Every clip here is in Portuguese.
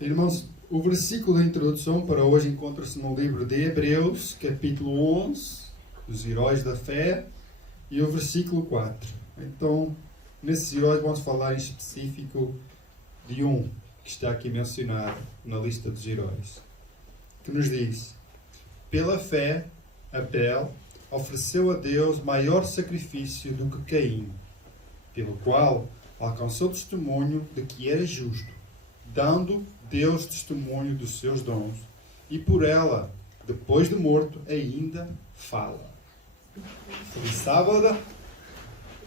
Irmãos, o versículo da introdução para hoje encontra-se no livro de Hebreus, capítulo 11, os heróis da fé, e o versículo 4. Então, nesses heróis vamos falar em específico de um que está aqui mencionado na lista dos heróis, que nos diz: pela fé, Abel ofereceu a Deus maior sacrifício do que Caim, pelo qual alcançou testemunho de que era justo, dando Deus testemunho dos seus dons, e por ela, depois de morto, ainda fala. Feliz sábado!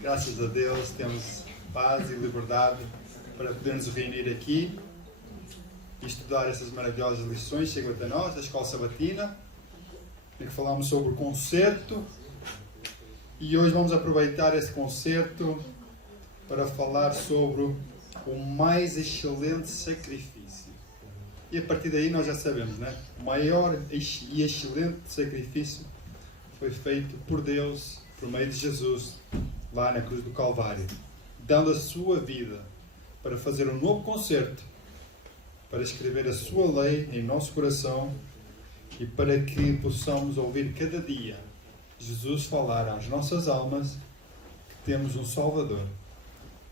Graças a Deus temos paz e liberdade para podermos reunir aqui e estudar essas maravilhosas lições que chegam até nós, da Escola Sabatina, em que falamos sobre o concerto, e hoje vamos aproveitar esse concerto para falar sobre o mais excelente sacrifício. E a partir daí nós já sabemos, né? O maior e excelente sacrifício foi feito por Deus, por meio de Jesus, lá na cruz do Calvário, dando a sua vida para fazer um novo concerto, para escrever a sua lei em nosso coração e para que possamos ouvir cada dia Jesus falar às nossas almas que temos um Salvador.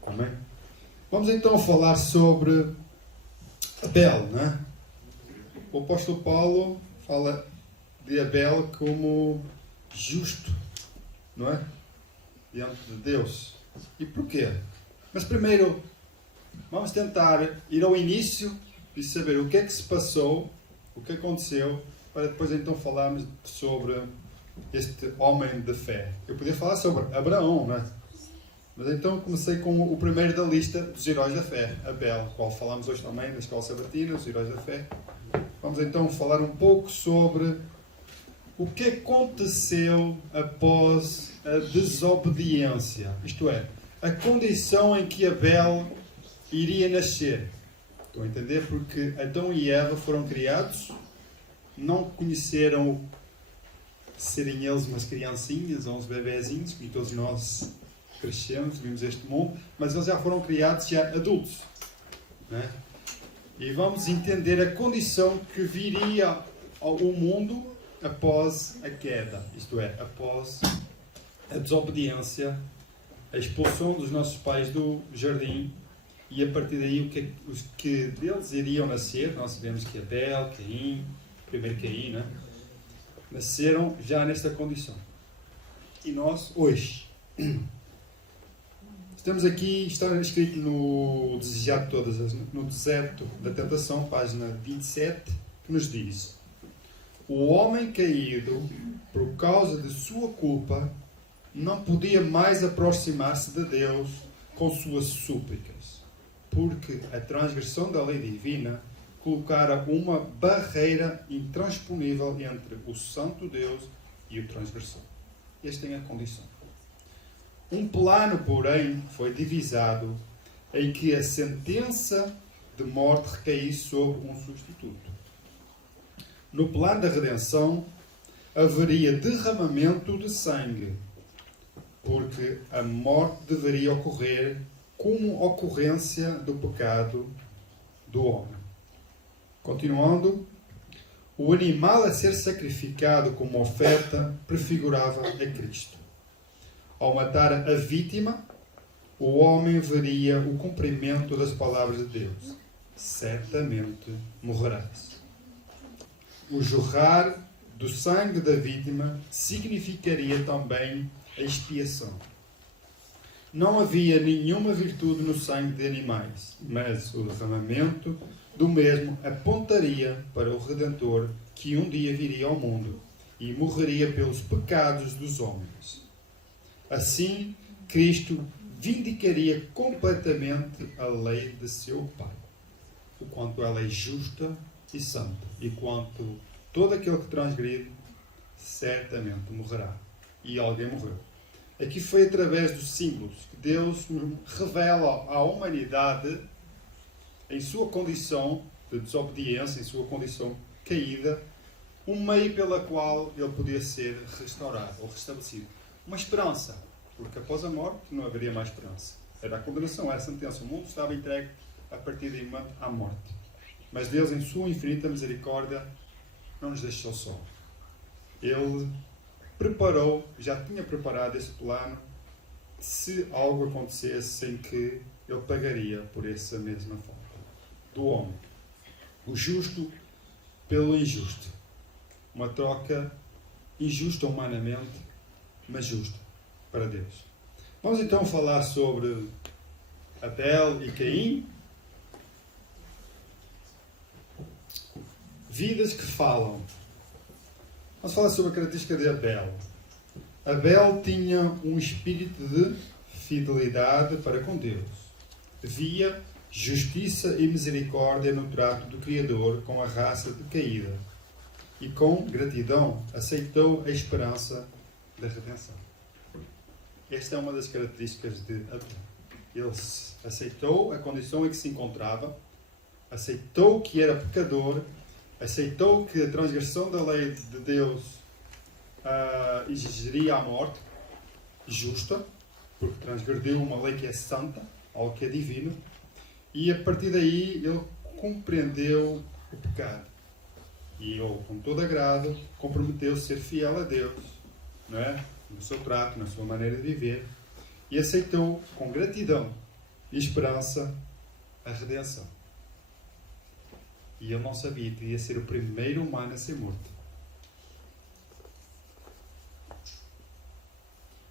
Amém? Vamos então falar sobre Abel, né? O apóstolo Paulo fala de Abel como justo, não é? Diante de Deus. E porquê? Mas primeiro, vamos tentar ir ao início e saber o que é que se passou, o que aconteceu, para depois então falarmos sobre este homem de fé. Eu podia falar sobre Abraão, não é? Mas então comecei com o primeiro da lista dos heróis da fé, Abel, qual falamos hoje também na Escola Sabatina, os heróis da fé. Vamos então falar um pouco sobre o que aconteceu após a desobediência, isto é, a condição em que Abel iria nascer. Estão a entender? Porque Adão e Eva foram criados, não conheceram serem eles umas criancinhas ou uns bebezinhos, que todos nós crescemos, vimos este mundo, mas eles já foram criados já adultos, né? E vamos entender a condição que viria ao mundo após a queda, isto é, após a desobediência, a expulsão dos nossos pais do jardim, e a partir daí os que deles iriam nascer. Nós sabemos que Abel, Caim, primeiro Caim, né? Nasceram já nesta condição. E nós, hoje, estamos aqui, está escrito no Desejado de Todas, no Deserto da Tentação, página 27, que nos diz: o homem caído, por causa de sua culpa, não podia mais aproximar-se de Deus com suas súplicas, porque a transgressão da lei divina colocara uma barreira intransponível entre o santo Deus e o transgressor. Esta é a condição. Um plano, porém, foi divisado em que a sentença de morte recaísse sobre um substituto. No plano da redenção, haveria derramamento de sangue, porque a morte deveria ocorrer como ocorrência do pecado do homem. Continuando, o animal a ser sacrificado como oferta prefigurava a Cristo. Ao matar a vítima, o homem veria o cumprimento das palavras de Deus: certamente morrerás. O jorrar do sangue da vítima significaria também a expiação. Não havia nenhuma virtude no sangue de animais, mas o derramamento do mesmo apontaria para o Redentor que um dia viria ao mundo e morreria pelos pecados dos homens. Assim, Cristo vindicaria completamente a lei de seu Pai, o quanto ela é justa e santa, e quanto todo aquele que transgride certamente morrerá. E alguém morreu. Aqui foi através dos símbolos que Deus revela à humanidade, em sua condição de desobediência, em sua condição caída, um meio pela qual ele podia ser restaurado ou restabelecido. Uma esperança, porque após a morte não haveria mais esperança. Era a condenação, era a sentença. O mundo estava entregue a partir de à morte. Mas Deus, em sua infinita misericórdia, não nos deixou só. Ele já tinha preparado esse plano, se algo acontecesse em que Ele pagaria por essa mesma falta do homem. O justo pelo injusto. Uma troca injusta humanamente, mas justa para Deus. Vamos então falar sobre Abel e Caim. Vidas que falam. Vamos falar sobre a característica de Abel. Abel tinha um espírito de fidelidade para com Deus. Via justiça e misericórdia no trato do Criador com a raça decaída. E com gratidão aceitou a esperança da redenção. Esta é uma das características de Abel. Ele aceitou a condição em que se encontrava, aceitou que era pecador, aceitou que a transgressão da lei de Deus exigiria a morte justa, porque transgrediu uma lei que é santa, algo que é divino, e a partir daí ele compreendeu o pecado. E ele, com todo agrado, comprometeu-se a ser fiel a Deus, não é? No seu trato, na sua maneira de viver, e aceitou com gratidão e esperança a redenção. E ele não sabia que ia ser o primeiro humano a ser morto.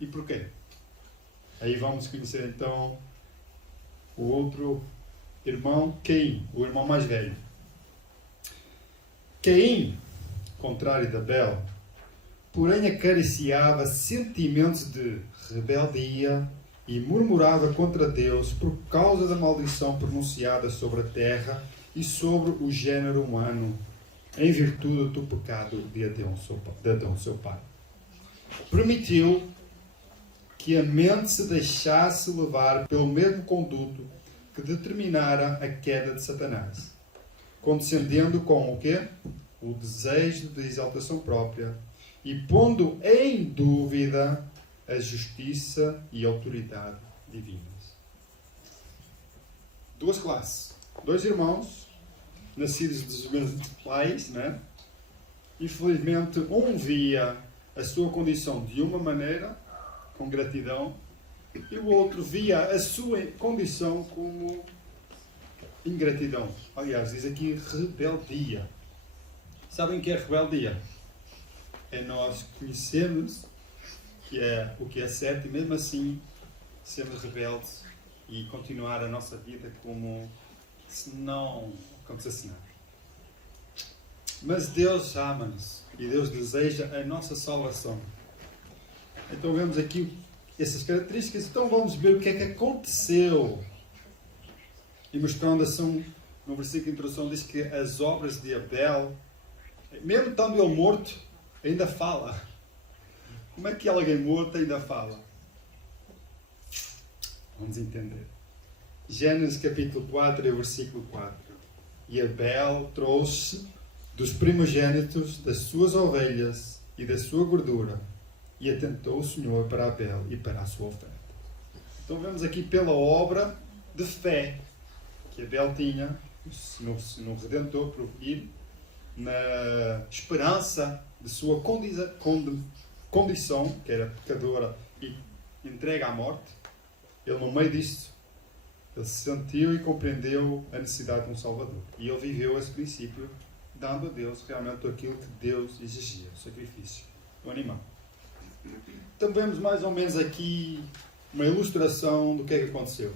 E porquê? Aí vamos conhecer então o outro irmão, Caim, o irmão mais velho. Caim, contrário de Abel, porém acariciava sentimentos de rebeldia e murmurava contra Deus por causa da maldição pronunciada sobre a terra e sobre o género humano, em virtude do pecado de Adão, seu pai. Permitiu que a mente se deixasse levar pelo mesmo conduto que determinara a queda de Satanás, condescendendo com o quê? O desejo de exaltação própria e pondo em dúvida a justiça e a autoridade divinas. Duas classes. Dois irmãos, nascidos dos mesmos pais, né? Infelizmente, um via a sua condição de uma maneira, com gratidão, e o outro via a sua condição como ingratidão. Aliás, diz aqui rebeldia. Sabem o que é rebeldia? É nós conhecermos o que é certo e mesmo assim sermos rebeldes e continuar a nossa vida como se não acontecesse nada. Mas Deus ama-nos e Deus deseja a nossa salvação. Então vemos aqui essas características. Então vamos ver o que é que aconteceu. E mostrando assim, no versículo de introdução, diz que as obras de Abel, mesmo estando ele morto, ainda fala. Como é que alguém morto ainda fala? Vamos entender. Gênesis capítulo 4, versículo 4. E Abel trouxe dos primogênitos das suas ovelhas e da sua gordura, e atentou o Senhor para Abel e para a sua oferta. Então vemos aqui pela obra de fé que Abel tinha no Redentor por vir, na esperança de sua condição, que era pecadora e entregue à morte. Ele, no meio disto, ele sentiu e compreendeu a necessidade de um Salvador. E ele viveu esse princípio, dando a Deus realmente aquilo que Deus exigia, o sacrifício do animal. Então vemos mais ou menos aqui uma ilustração do que é que aconteceu.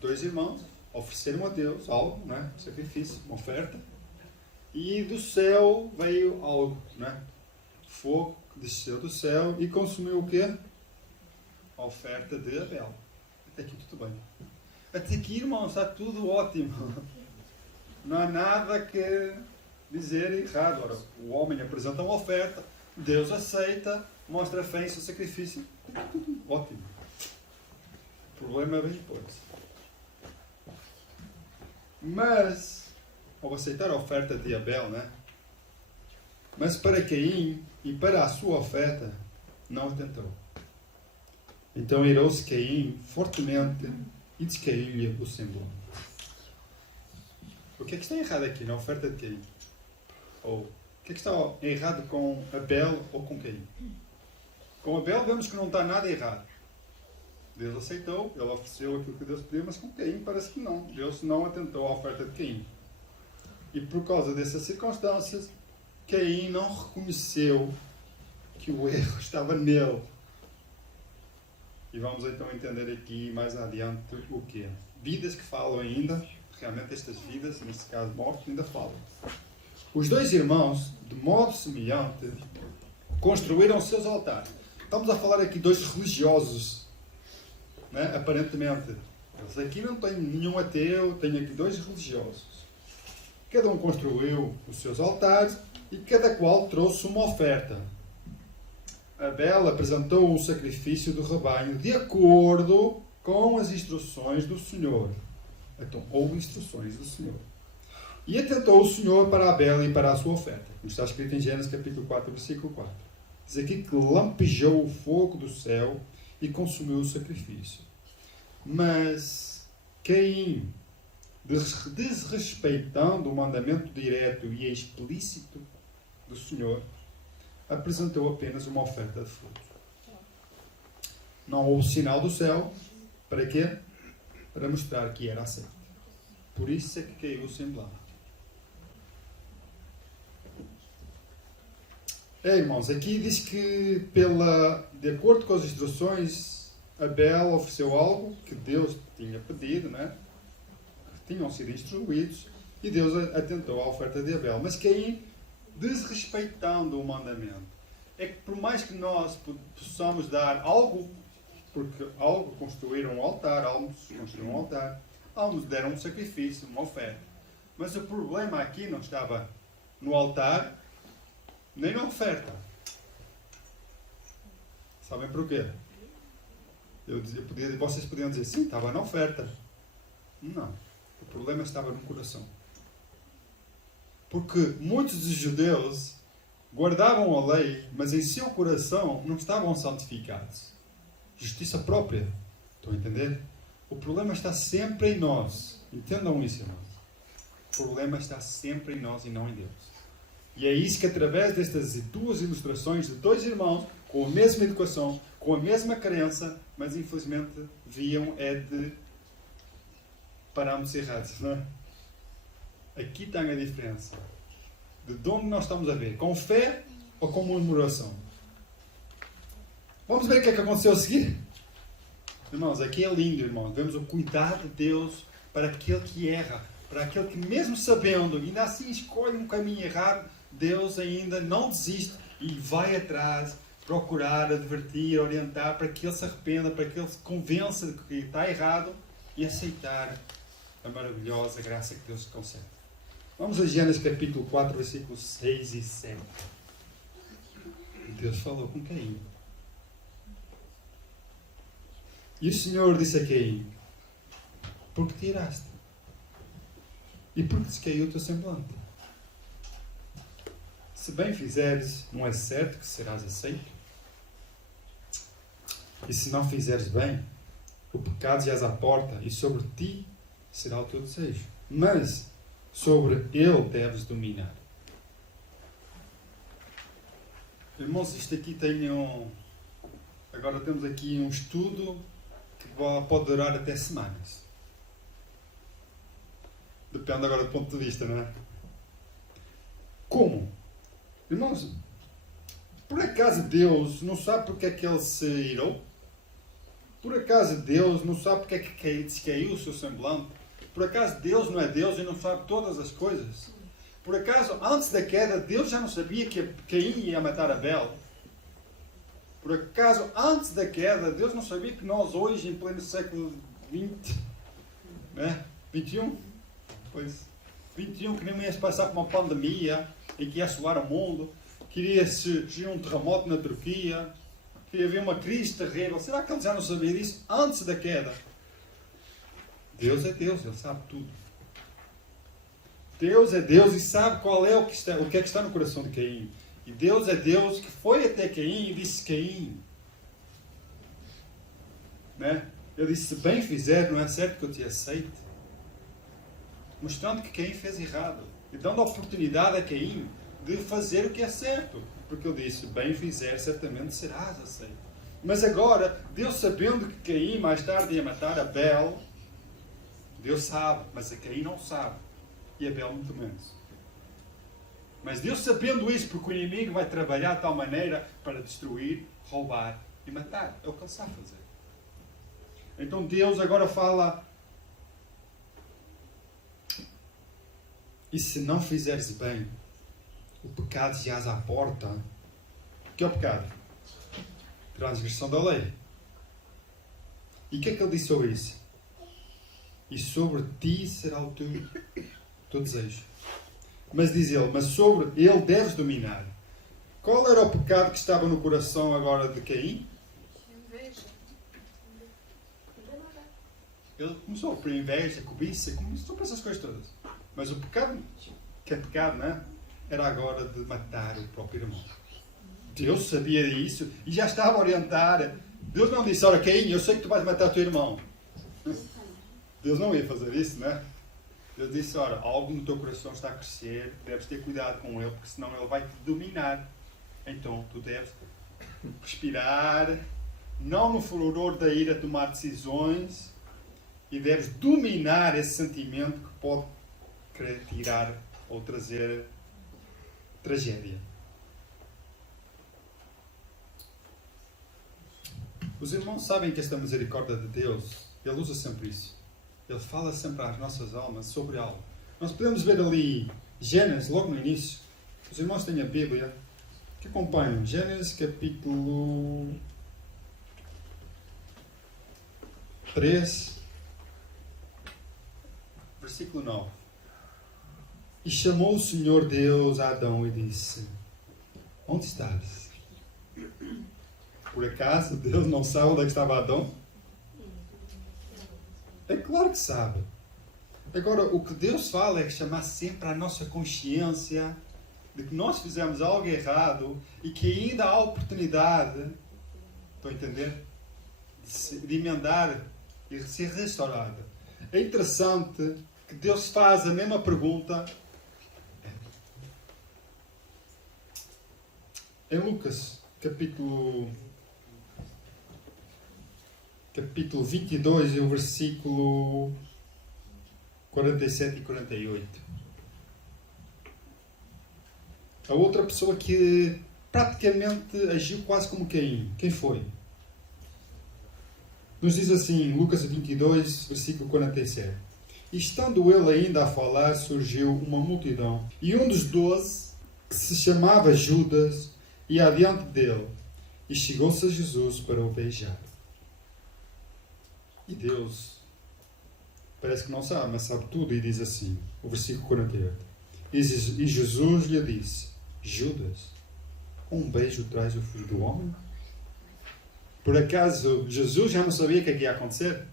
Dois irmãos ofereceram a Deus algo, né? Sacrifício, uma oferta, e do céu veio algo, né? Fogo que desceu do céu e consumiu o quê? A oferta de Abel. Até aqui tudo bem. Até aqui, irmãos, está tudo ótimo. Não há nada que dizer errado. Ora, o homem apresenta uma oferta, Deus aceita, mostra fé em seu sacrifício. Tudo ótimo. O problema vem depois. Mas, ao aceitar a oferta de Abel, né? Mas para Caim e para a sua oferta, não atentou. Então irou-se Caim fortemente e descaiu-lhe o semblante. O que é que está errado aqui na oferta de Caim? Ou o que é que está errado com Abel ou com Caim? Com Abel vemos que não está nada errado. Deus aceitou, ele ofereceu aquilo que Deus pediu, mas com Caim parece que não. Deus não atentou à oferta de Caim. E por causa dessas circunstâncias, Caim não reconheceu que o erro estava nele. E vamos então entender aqui mais adiante o que é. Vidas que falam ainda, realmente estas vidas, neste caso mortos, ainda falam. Os dois irmãos, de modo semelhante, construíram seus altares. Estamos a falar aqui de dois religiosos, né? Aparentemente. Eles aqui não têm nenhum ateu, têm aqui dois religiosos. Cada um construiu os seus altares e cada qual trouxe uma oferta. Abel apresentou o sacrifício do rebanho de acordo com as instruções do Senhor. Então, houve instruções do Senhor. E atentou o Senhor para Abel e para a sua oferta. Como está escrito em Gênesis capítulo 4, versículo 4. Diz aqui que lampejou o fogo do céu e consumiu o sacrifício. Mas Caim, desrespeitando o mandamento direto e explícito do Senhor, apresentou apenas uma oferta de fruto. Não houve sinal do céu. Para quê? Para mostrar que era aceito. Por isso é que caiu o semblante. Irmãos, aqui diz que de acordo com as instruções, Abel ofereceu algo que Deus tinha pedido, né? Que tinham sido instruídos, e Deus atentou à oferta de Abel. Mas Caim, desrespeitando o mandamento, é que por mais que nós possamos dar algo, porque algo construíram um altar, alguns deram um sacrifício, uma oferta. Mas o problema aqui não estava no altar, nem na oferta. Sabem porquê? Vocês podiam dizer, sim, estava na oferta. Não. O problema estava no coração. Porque muitos dos judeus guardavam a lei, mas em seu coração não estavam santificados. Justiça própria. Estão a entender? O problema está sempre em nós. Entendam isso, irmãos. O problema está sempre em nós e não em Deus. E é isso que, através destas duas ilustrações de dois irmãos, com a mesma educação, com a mesma crença, mas infelizmente viam de parâmetros errados, não é? Aqui está a diferença. De onde nós estamos a ver? Com fé ou com murmuração? Vamos ver o que é que aconteceu a seguir? Irmãos, aqui é lindo, irmãos. Vemos o cuidado de Deus para aquele que erra, para aquele que, mesmo sabendo, ainda assim escolhe um caminho errado. Deus ainda não desiste e vai atrás, procurar, advertir, orientar, para que ele se arrependa, para que ele se convença de que está errado e aceitar a maravilhosa graça que Deus concede. Vamos a Gênesis capítulo 4, versículos 6 e 7. Deus falou com Caim. E o Senhor disse a Caim: por que te iraste? E por que descaiu o teu semblante? Se bem fizeres, não é certo que serás aceito? E se não fizeres bem, o pecado jaz à porta, e sobre ti será o teu desejo. Mas sobre ele deves dominar. Irmãos, isto aqui tem agora temos aqui um estudo que pode durar até semanas. Depende agora do ponto de vista, não é? Como? Irmãos, por acaso Deus não sabe porque é que ele se irou? Por acaso Deus não sabe porque é que descaiu o seu semblante? Por acaso Deus não é Deus e não sabe todas as coisas? Por acaso, antes da queda, Deus já não sabia que Caim ia matar Abel? Por acaso, antes da queda, Deus não sabia que nós hoje, em pleno século XX, né? 21? Pois, 21, que nem ia se passar por uma pandemia e que ia assolar o mundo, que iria surgir um terremoto na Turquia, que ia haver uma crise terrível. Será que ele já não sabia disso antes da queda? Deus é Deus, Ele sabe tudo. Deus é Deus e sabe qual é o que é que está no coração de Caim. E Deus é Deus que foi até Caim e disse: Caim, né? Ele disse: se bem fizer, não é certo que eu te aceite? mostrando que Caim fez errado e dando a oportunidade a Caim de fazer o que é certo. Porque ele disse, bem fizer, certamente serás aceito. Mas agora, Deus sabendo que Caim mais tarde ia matar Abel, Deus sabe, mas a Caim não sabe. E Abel muito menos. Mas Deus sabendo isso, porque o inimigo vai trabalhar de tal maneira para destruir, roubar e matar. É o que ele sabe fazer. Então Deus agora fala, e se não fizeres bem, o pecado jaz à porta. O que é o pecado? Transgressão da lei. E o que é que ele disse sobre isso? E sobre ti será o teu desejo. Mas diz ele, mas sobre ele deves dominar. Qual era o pecado que estava no coração agora de Caim? Inveja. Ele começou por inveja, cobiça, começou por essas coisas todas. Mas o pecado, que é pecado, não é? Era agora de matar o próprio irmão. Deus sabia disso e já estava a orientar. Deus não disse, ora Caim, eu sei que tu vais matar o teu irmão. Deus não ia fazer isso, não é? Deus disse, ora, algo no teu coração está a crescer, deves ter cuidado com ele, porque senão ele vai te dominar. Então, tu deves respirar, não no furor da ira tomar decisões, e deves dominar esse sentimento que pode querer tirar ou trazer tragédia. Os irmãos sabem que esta misericórdia de Deus, Ele usa sempre isso. Ele fala sempre às nossas almas sobre algo. Nós podemos ver ali Gênesis, logo no início. Os irmãos têm a Bíblia, que acompanham. Gênesis capítulo 3, versículo 9. E chamou o Senhor Deus a Adão e disse, onde estás? Por acaso Deus não sabe onde é que estava Adão? É claro que sabe. Agora, o que Deus fala é que chamar sempre a nossa consciência de que nós fizemos algo errado e que ainda há oportunidade, estão a entender? De emendar e de ser restaurada. É interessante que Deus faz a mesma pergunta em Lucas, capítulo 22 e o versículo 47 e 48. A outra pessoa que praticamente agiu quase como Caim. Quem foi? Nos diz assim, Lucas 22, versículo 47. E estando ele ainda a falar, surgiu uma multidão. E um dos 12, que se chamava Judas, ia adiante dele. E chegou-se a Jesus para o beijar. E Deus parece que não sabe, mas sabe tudo e diz assim, o versículo 48. E Jesus lhe disse, Judas, um beijo traz o filho do homem? Por acaso Jesus já não sabia o que ia acontecer?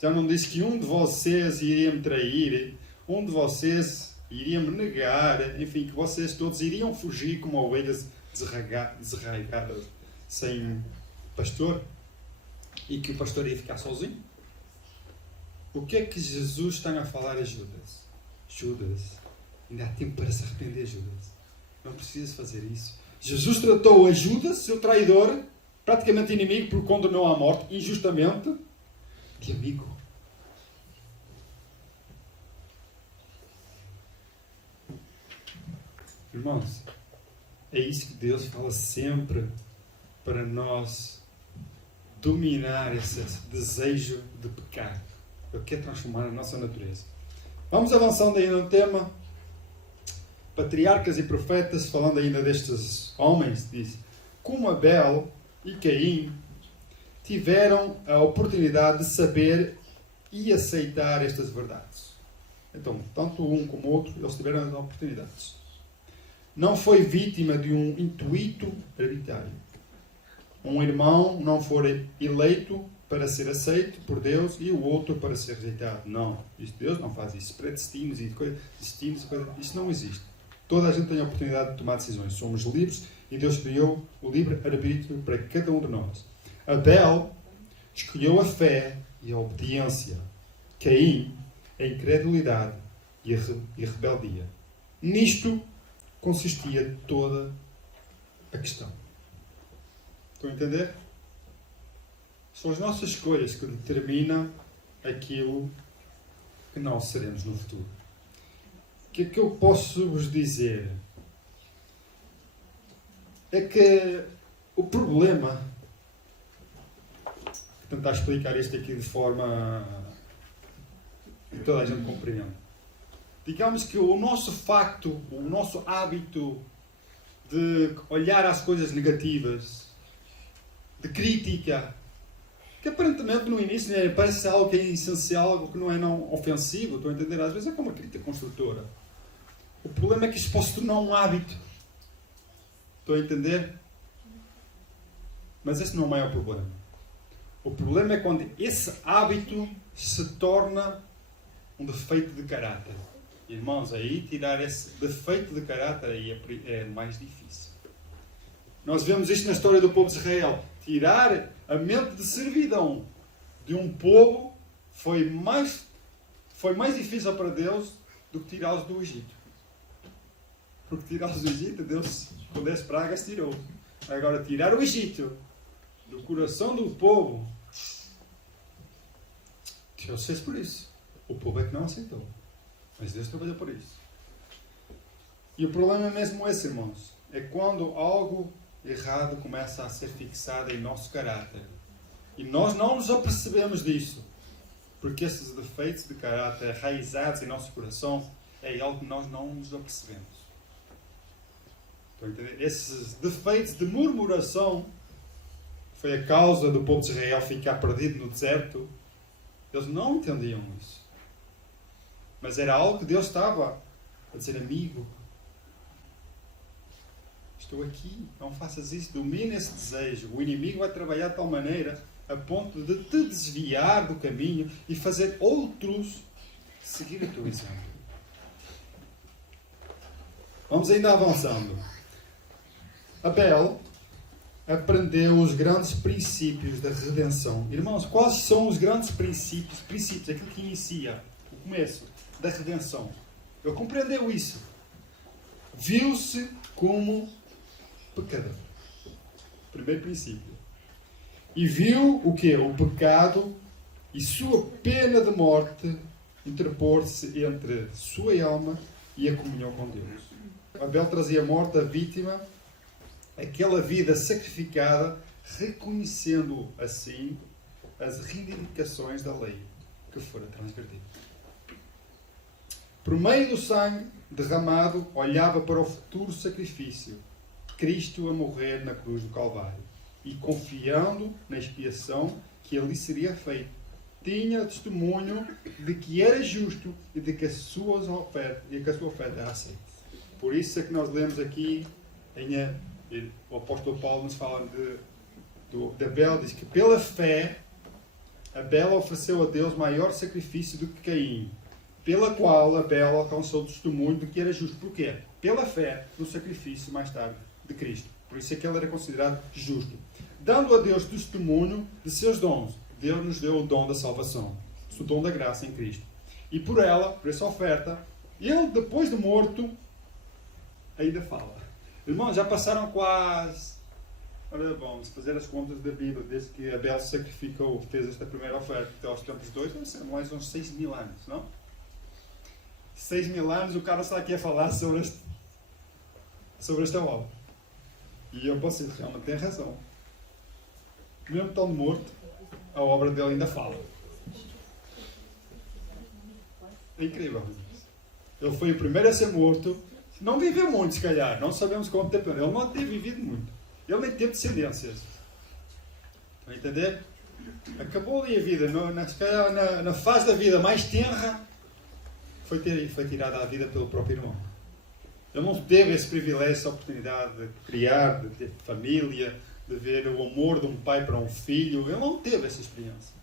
Já não disse que um de vocês iria me trair, um de vocês iria me negar, enfim, que vocês todos iriam fugir como ovelhas desarraigadas sem pastor? E que o pastor ia ficar sozinho? O que é que Jesus está a falar a Judas? Judas, ainda há tempo para se arrepender, Judas. Não precisas fazer isso. Jesus tratou a Judas, seu traidor, praticamente inimigo, porque condenou à morte, injustamente, de amigo. Irmãos, é isso que Deus fala sempre para nós dominar esse desejo de pecado. Ele quer transformar a nossa natureza. Vamos avançando aí no tema. Patriarcas e profetas, falando ainda destes homens, diz, como Abel e Caim tiveram a oportunidade de saber e aceitar estas verdades. Então, tanto um como o outro, eles tiveram as oportunidades. Não foi vítima de um intuito arbitrário. Um irmão não foi eleito para ser aceito por Deus e o outro para ser rejeitado. Não. Deus não faz isso. Predestinos e destinos, isso não existe. Toda a gente tem a oportunidade de tomar decisões. Somos livres e Deus criou o livre-arbítrio para cada um de nós. Abel escolheu a fé e a obediência. Caim a incredulidade e a rebeldia. Nisto consistia toda a questão. Estão a entender? São as nossas escolhas que determinam aquilo que nós seremos no futuro. O que é que eu posso vos dizer? É que o problema, vou tentar explicar isto aqui de forma que toda a gente compreenda. Digamos que o nosso facto, o nosso hábito de olhar às coisas negativas, de crítica, que aparentemente no início parece algo que é essencial, algo que não é não ofensivo, estou a entender? Às vezes é como uma crítica construtora. O problema é que isto pode se tornar um hábito. Estou a entender? Mas esse não é o maior problema. O problema é quando esse hábito se torna um defeito de caráter. Irmãos, aí tirar esse defeito de caráter aí é mais difícil. Nós vemos isto na história do povo de Israel. Tirar a mente de servidão de um povo foi mais difícil para Deus do que tirá-los do Egito. Porque tirá-los do Egito, Deus, com 10 pragas, tirou. Agora, tirar o Egito do coração do povo, Deus fez por isso. O povo é que não aceitou. Mas Deus trabalhou por isso. E o problema é mesmo esse, irmãos. É quando algo errado começa a ser fixado em nosso caráter. E nós não nos apercebemos disso. Porque esses defeitos de caráter enraizados em nosso coração é algo que nós não nos apercebemos. Estão a entender? Esses defeitos de murmuração foi a causa do povo de Israel ficar perdido no deserto. Eles não entendiam isso. Mas era algo que Deus estava a dizer: amigo, estou aqui, não faças isso, domina esse desejo. O inimigo vai trabalhar de tal maneira a ponto de te desviar do caminho e fazer outros seguir o teu exemplo. Vamos ainda avançando. Abel aprendeu os grandes princípios da redenção. Irmãos, quais são os grandes princípios? Aquilo que inicia o começo da redenção. Ele compreendeu isso. Viu-se como pecador. Primeiro princípio. E viu o quê? O pecado e sua pena de morte interpor-se entre sua alma e a comunhão com Deus. Abel trazia morte à vítima, aquela vida sacrificada, reconhecendo assim as reivindicações da lei que fora transgredida. Por meio do sangue derramado, olhava para o futuro sacrifício, Cristo a morrer na cruz do Calvário, e confiando na expiação que ali seria feita, tinha testemunho de que era justo e de que a sua oferta era aceita. Por isso é que nós lemos aqui, o apóstolo Paulo nos fala de Abel, diz que pela fé Abel ofereceu a Deus maior sacrifício do que Caim, pela qual Abel alcançou o testemunho de que era justo. Porquê? Pela fé no sacrifício mais tarde de Cristo. Por isso é que ele era considerado justo. Dando a Deus testemunho de seus dons. Deus nos deu o dom da salvação. O dom da graça em Cristo. E por essa oferta, ele, depois de morto, ainda fala. Irmãos, já passaram quase... Ora, vamos fazer as contas da Bíblia, desde que Abel sacrificou, fez esta primeira oferta até aos tempos 2, deve ser mais uns 6.000 anos, não? 6.000 anos o cara está aqui a falar sobre esta obra. E eu posso dizer, realmente tem razão. Mesmo estando morto, a obra dele ainda fala. É incrível. Ele foi o primeiro a ser morto. Não viveu muito, se calhar. Não sabemos quanto tempo. Ele não teve vivido muito. Ele nem teve descendências. Estão a entender? Acabou ali a vida. Na fase da vida mais tenra, foi tirada a vida pelo próprio irmão. Ele não teve esse privilégio, essa oportunidade de criar, de ter família, de ver o amor de um pai para um filho. Ele não teve essa experiência.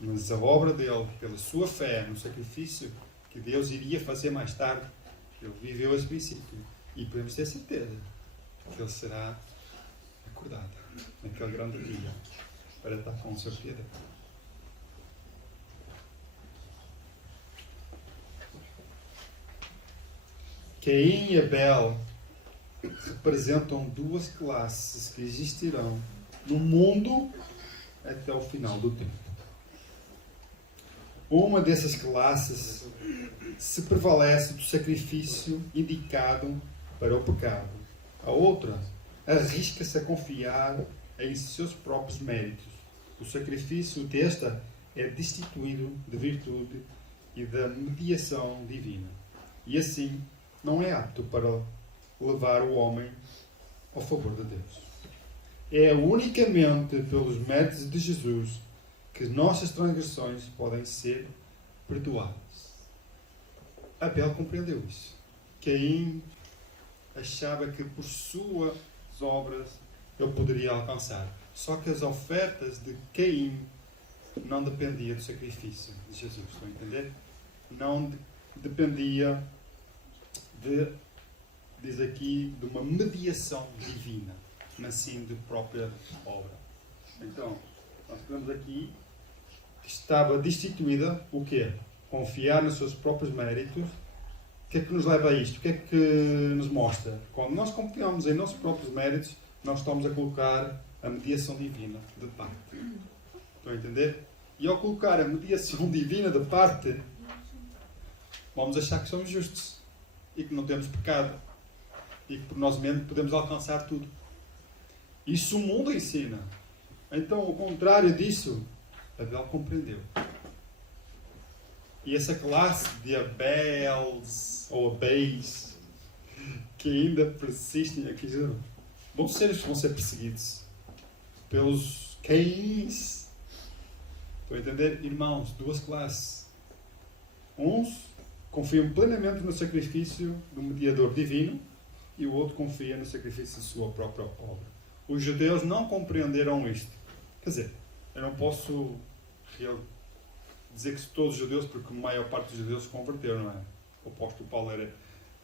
Mas a obra dele, pela sua fé no sacrifício que Deus iria fazer mais tarde, ele viveu esse princípio. E podemos ter certeza que ele será acordado naquele grande dia para estar com o seu Criador. Caim e Abel representam duas classes que existirão no mundo até o final do tempo. Uma dessas classes se prevalece do sacrifício indicado para o pecado. A outra arrisca-se a confiar em seus próprios méritos. O sacrifício desta é destituído de virtude e da mediação divina. E assim não é apto para levar o homem ao favor de Deus. É unicamente pelos méritos de Jesus que nossas transgressões podem ser perdoadas. Abel compreendeu isso. Caim achava que por suas obras ele poderia alcançar. Só que as ofertas de Caim não dependiam do sacrifício de Jesus. Estão a entender? Não dependia diz aqui, de uma mediação divina, mas sim de própria obra. Então, nós temos aqui que estava destituída o quê? Confiar nos seus próprios méritos. O que é que nos leva a isto? O que é que nos mostra? Quando nós confiamos em nossos próprios méritos, nós estamos a colocar a mediação divina de parte. Estão a entender? E ao colocar a mediação divina de parte, vamos achar que somos justos e que não temos pecado e que por nós mesmos podemos alcançar tudo. Isso o mundo ensina. Então, o contrário disso, Abel compreendeu. E essa classe de Abels ou Abeis que ainda persistem aqui vão ser perseguidos pelos Caíns. Estão a entender? Irmãos, duas classes. Uns confiam plenamente no sacrifício do mediador divino e o outro confia no sacrifício de sua própria obra. Os judeus não compreenderam isto. Quer dizer, eu não posso dizer que todos os judeus, porque a maior parte dos judeus se converteram, não é? O apóstolo Paulo era,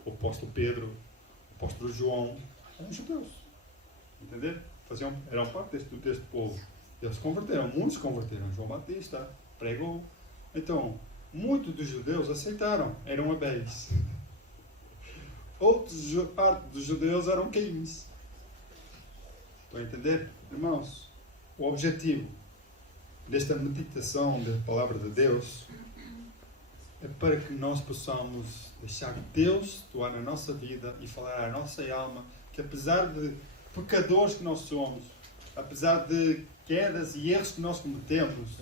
o apóstolo Pedro, o apóstolo João, eram judeus. Entender? Eram parte deste povo. Eles se converteram, muitos se converteram. João Batista pregou. Então, muitos dos judeus aceitaram, eram Abéis. Outros parte dos judeus eram Caíns. Estão a entender? Irmãos, o objetivo desta meditação da Palavra de Deus é para que nós possamos deixar Deus atuar na nossa vida e falar à nossa alma que, apesar de pecadores que nós somos, apesar de quedas e erros que nós cometemos,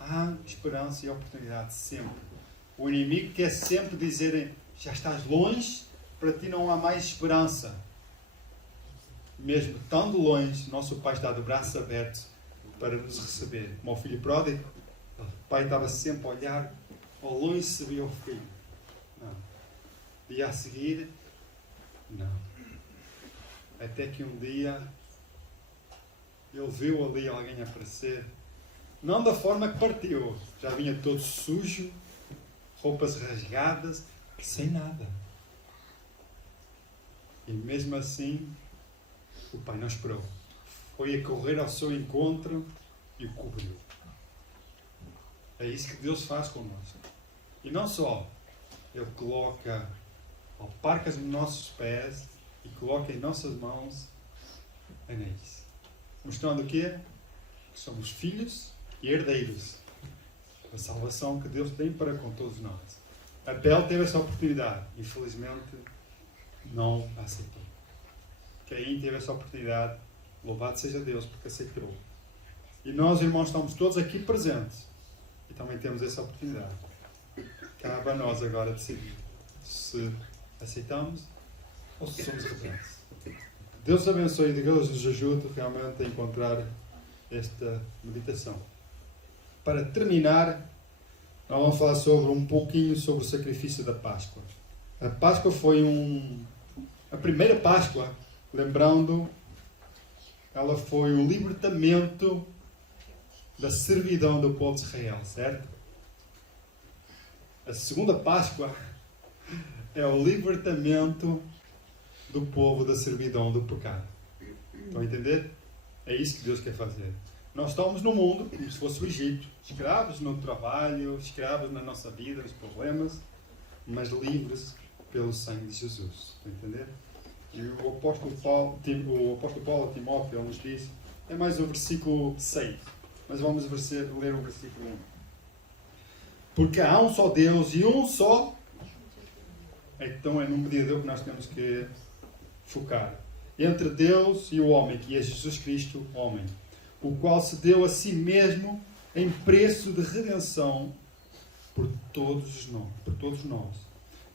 há esperança e oportunidade sempre. O inimigo quer sempre dizer: já estás longe, para ti não há mais esperança. Mesmo estando longe, nosso Pai está de braços abertos para nos receber. Como o filho pródigo, o pai estava sempre a olhar, ao longe se via o filho. Não. Dia a seguir, não. Até que um dia ele viu ali alguém aparecer, não da forma que partiu, já vinha todo sujo, roupas rasgadas, sem nada. E mesmo assim, o pai não esperou. Foi a correr ao seu encontro e o cobriu. É isso que Deus faz connosco. E não só, Ele coloca alparcas nos nossos pés e coloca em nossas mãos anéis. Mostrando o quê? Que somos filhos e herdeiros da salvação que Deus tem para com todos nós. Abel teve essa oportunidade. Infelizmente, não a aceitou. Caim teve essa oportunidade. Louvado seja Deus, porque aceitou. E nós, irmãos, estamos todos aqui presentes. E também temos essa oportunidade. Cabe a nós agora decidir se aceitamos ou se somos rebeldes. Deus abençoe e Deus nos ajude realmente a encontrar esta meditação. Para terminar, nós vamos falar um pouquinho sobre o sacrifício da Páscoa. A Páscoa foi a primeira Páscoa, lembrando, ela foi o libertamento da servidão do povo de Israel, certo? A segunda Páscoa é o libertamento do povo da servidão do pecado. Estão a entender? É isso que Deus quer fazer. Nós estamos no mundo, como se fosse o Egito, escravos no trabalho, escravos na nossa vida, nos problemas, mas livres pelo sangue de Jesus. Está a entender? E o apóstolo Paulo a Timóteo, ele nos disse, é mais o versículo 6, mas vamos ler o versículo 1. Porque há um só Deus e um só. Então é no mediador que nós temos que focar. Entre Deus e o homem, que é Jesus Cristo, homem, o qual se deu a si mesmo em preço de redenção por todos nós,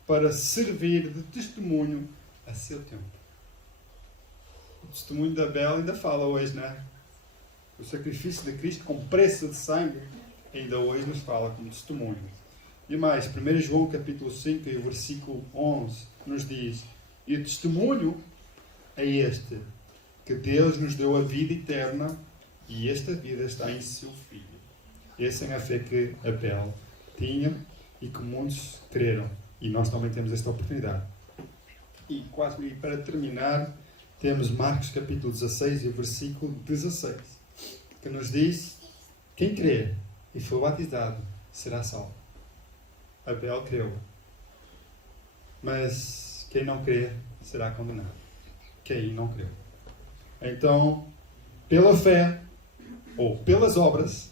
para servir de testemunho a seu tempo. O testemunho de Abel ainda fala hoje, não é? O sacrifício de Cristo com preço de sangue ainda hoje nos fala como testemunho. E mais, 1 João capítulo 5 e o versículo 11 nos diz: e o testemunho é este, que Deus nos deu a vida eterna e esta vida está em seu Filho. Essa é a fé que Abel tinha e que muitos creram. E nós também temos esta oportunidade. E para terminar, temos Marcos capítulo 16 e o versículo 16, que nos diz: quem crer e for batizado será salvo. Abel creu, mas quem não crer será condenado. Quem não creu. Então, pela fé ou pelas obras,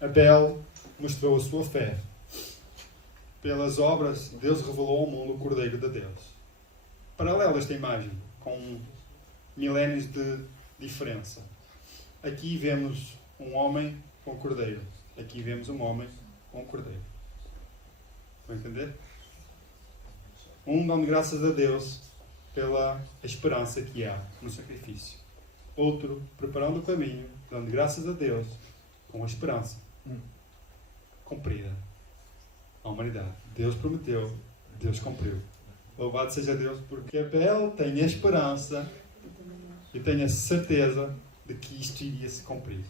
Abel mostrou a sua fé. Pelas obras, Deus revelou ao mundo o Cordeiro de Deus. Paralelo a esta imagem, com milénios de diferença. Aqui vemos um homem com cordeiro. Aqui vemos um homem com cordeiro. Estão a entender? Um dando graças a Deus pela esperança que há no sacrifício. Outro preparando o caminho, dando graças a Deus com a esperança cumprida. A humanidade. Deus prometeu, Deus cumpriu. Louvado seja Deus, porque Abel tem a esperança e tem a certeza de que isto iria se cumprir.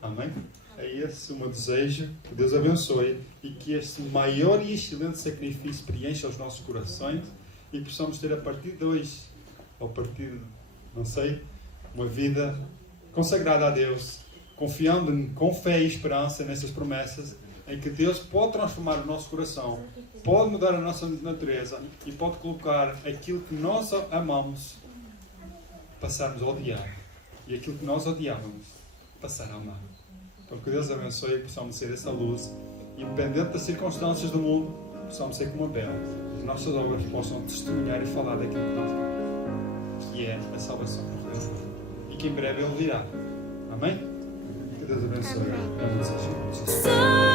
Amém? É esse o meu desejo, que Deus abençoe e que este maior e excelente sacrifício preencha os nossos corações e possamos ter a partir de hoje, ou a partir de, não sei, uma vida consagrada a Deus, confiando com fé e esperança nessas promessas, em que Deus pode transformar o nosso coração, pode mudar a nossa natureza e pode colocar aquilo que nós amamos, passarmos a odiar, e aquilo que nós odiávamos, passar a amar. Então que Deus abençoe e possamos ser essa luz, independente das circunstâncias do mundo, possamos ser como Abel. As nossas obras possam testemunhar e falar daquilo que nós temos, que é a salvação por Deus. E que em breve Ele virá. Amém? Que Deus abençoe. Amém.